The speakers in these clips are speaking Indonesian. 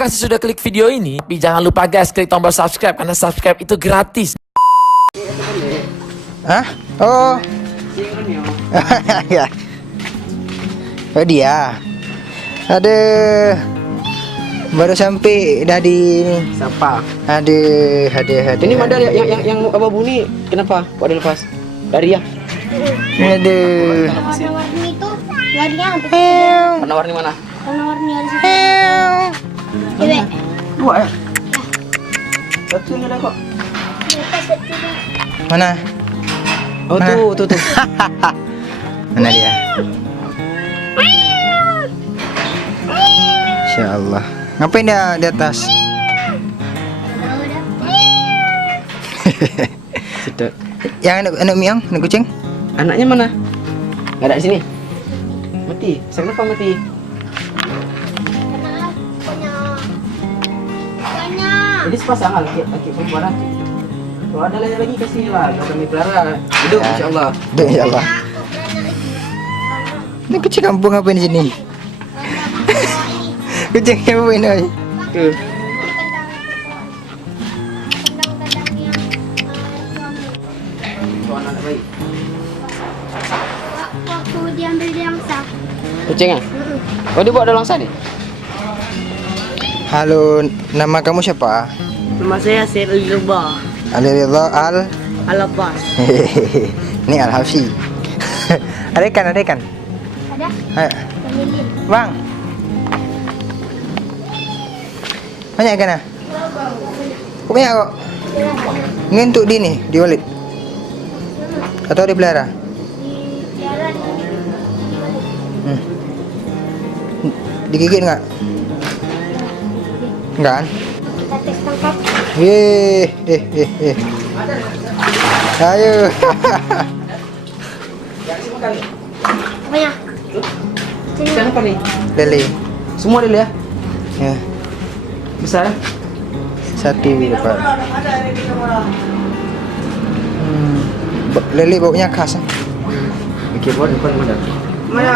kasih sudah klik video ini. Tapi jangan lupa guys, klik tombol subscribe karena subscribe itu gratis. Hah? Oh. Ya. Oh dia. Aduh. Baru sampai dari Siapa? Aduh. Ini mandal yang abu-abu ini kenapa? Kok ada lepas? Dari ya? Aduh. Warna-warni itu larinya Warna-warni mana? warna-warni dari situ. Cewek. Dua ya? Satu ini ada kok. Mana? Oh Mana? tuh. Mana dia? Insya Allah. Ngapain dia di atas? Situ. Yang anak miang, anak kucing? Anaknya mana? Nggak ada di sini. Mati. Kenapa mati? Jadi sepasang laki perempuan. Kalau ada lagi kasih lah, kalau kami pelihara hidup Ya. insyaallah. Duh, insya Allah. Ini kucing kampung ngapain di sini? Kucing ngapain oi? Tuh. Itu anak baik. Waktu diambil di angsa. Kucing ah? Oh dia bawa dalam langsa nih? Halo, nama kamu siapa? Nama saya Seril Rubah Ali Ridha Al. Alapas. Ini Al Hafsi. Ada ikan. Ada? Ayo. Lilin. Bang. Banyak ikan ah? Kok banyak kok? Ini untuk di nih, di wallet. Atau dipelihara? Di jalan Digigit nggak? Nggak kan? kita tes tangkap. Ayo. Apanya? Ikan apa nih? Lele. Semua dulu ya? Ya, Besar ya? satu depan. Lele baunya khas. Oke, buat depan mana? Mana?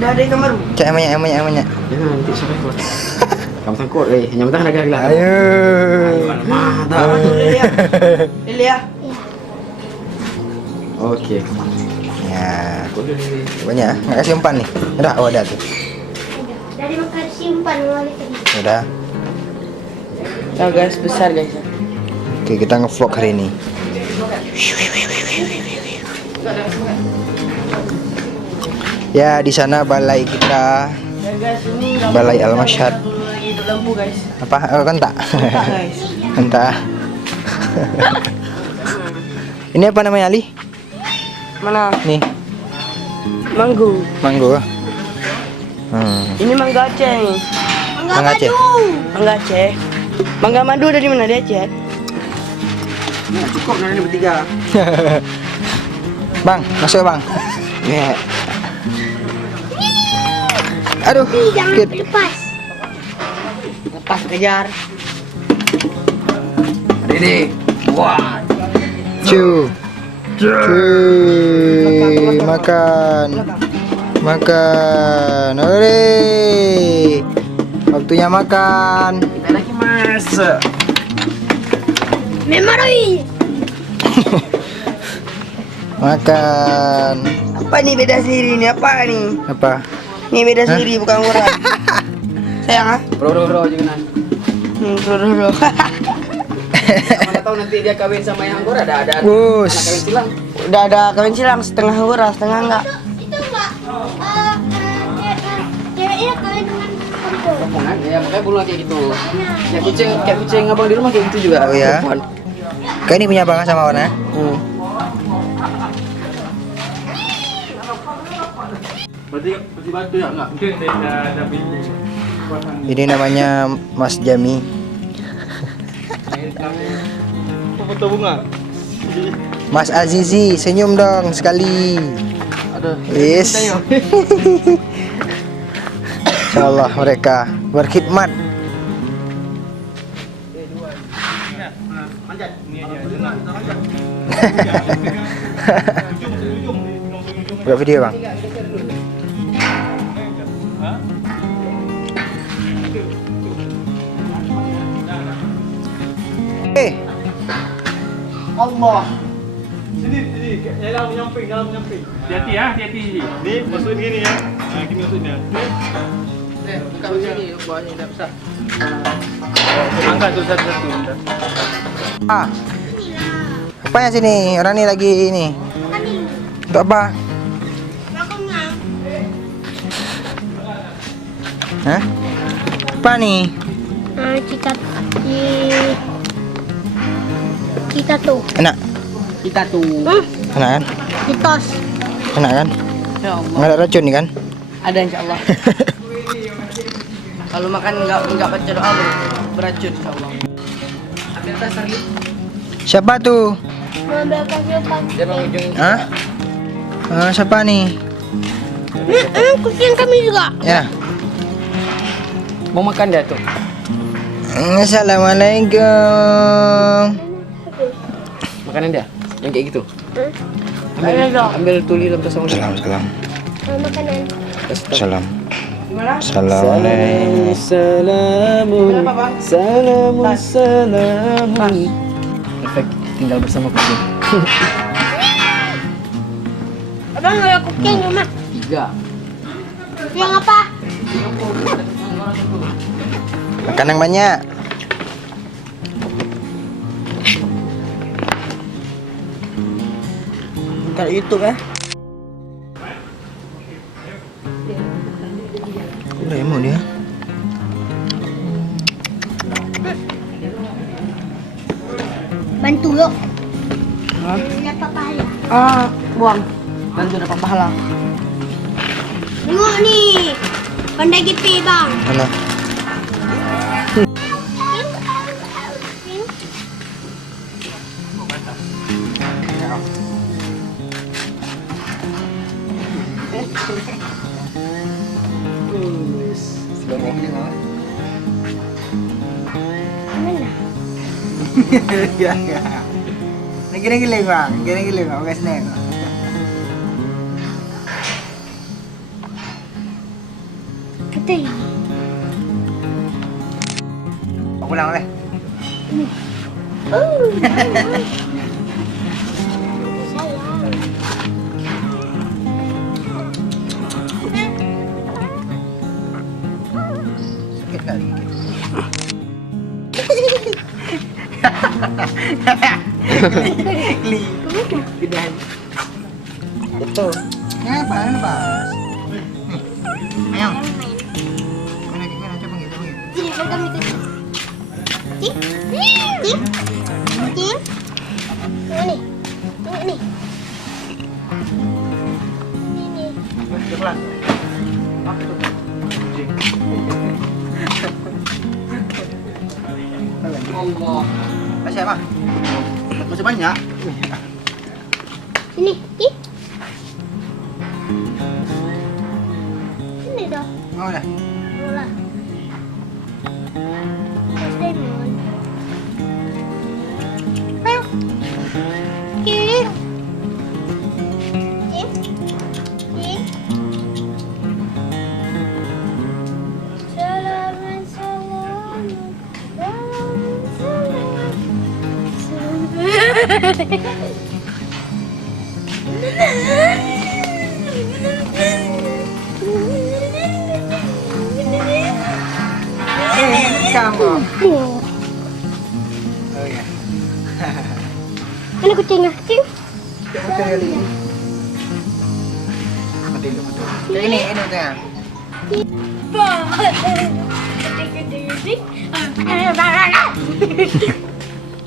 Dah ada ikan baru? Cak yang banyak. Jangan nanti sampai kuat. Kamu sangkut hanya mentah ada gila. Ayo. Mantap. Lili ya? Oke. Ya, banyak. Nggak kasih umpan nih. Udah, oh ada tuh. Dari makan simpan mulai tadi. Udah. Ya guys, besar guys. Oke, kita ngevlog hari ini. Ya, di sana balai kita, Ya guys, ini lampu. Balai Al-Mashhad. Lagi hidup lampu guys. Apa? Oh, kentak. guys. Kentak. Ini apa namanya Ali? Mana? Nih, Manggu. manggo. Ini mangga Aceh nih. Mangga Aceh. Mangga Aceh. Mangga madu dari mana dia Aceh? Cukup nanti bertiga. Bang, masuk bang. Ya. Aduh, Jangan sakit. lepas. Lepas kejar. Ini. Wah. Cu. Cuy, makan. Ore. Waktunya makan. Kita lagi mas. Memori. Makan. Apa nih beda sendiri nih? Apa nih? Apa? Ini beda sendiri bukan murah. Sayang ah. Bro jangan. Bro. Mana tahu nanti dia kawin sama yang Anggora ada anak Bus. kawin silang. Udah ada kawin silang setengah murah, setengah enggak. Itu enggak. Ceweknya kawin dengan perempuan. Kampungan ya makanya bulu kayak gitu. Ya kayak kucing abang di rumah kayak gitu juga. Oh, ya? Perempuan. Kayak ini punya bang sama warna. Berarti batu ya enggak? Mungkin ada pintu. Ini namanya Mas Jami. Foto bunga. Mas Azizi, senyum dong sekali. Aduh. Yes. Insyaallah mereka berkhidmat. Buat video bang. Allah. Hati-hati ya, hati-hati. Ni masuk gini ya. Nah, gini maksudnya. Bukan sini, buahnya dah besar. Angkat tu satu-satu. Ah. Apanya sini? Orang ni lagi ini. Untuk apa? Hah? Apa ni? Kita tuh. Enak? Kita tu. Enak kan? Kitos. Enak kan? Ya Allah. Nggak ada racun ni kan? Ada insyaallah. Kalau makan enggak baca doa beracun insyaallah. Ambil tas Charlie. Siapa tu? Mengambil kasihan. Dia bang ujung. Hah? Siapa ni? Kucing kami juga. Ya. Mau makan dia tu. Assalamualaikum. Makanan dia. Yang kayak gitu. Ambil tuli dalam tas sama dia. Salam. Makanan. Salam. Gimana? Assalamualaikum. Salamun. Efek tinggal bersama kucing. Abang ada kucing rumah. 3. Yang apa? Makan yang banyak. Kalau YouTube Udah mau dia. Bantu yuk. Dapat pahala. buang. Bantu dapat pahala. Tengok ni. Pandai GP bang. Mana? Giling bang, giling bang, guys nih. Betul. Aku pulang boleh. Sakit kali. Geli. Gedan. Betul. Kenapa? Kenapa? Nih. Ayang. Mana coba panggil. Sini pegang itu. Cing. Cing. Cing. Tengok ni. Tengok ni. Ni. Pelan. Allah. Kasih apa? Masih banyak. Sini. Cing. Sini dah. Mau dah. Mula. Terus lemon. Meow. Cing. Cing. Cing. Salaman, salaman. Kamu. Oh ya. Mana kucingnya? Cing. Betul kali. Betul. Ini tengah.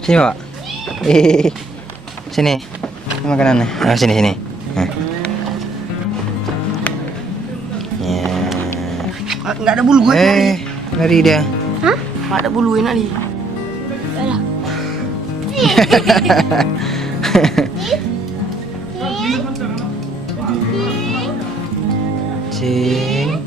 Sini pak. Sini. Ini makanannya. Sini. Ya. Enggak ada bulu gue tadi. Lari dia. Hah? Enggak ada bulu tadi. Alah. Cing.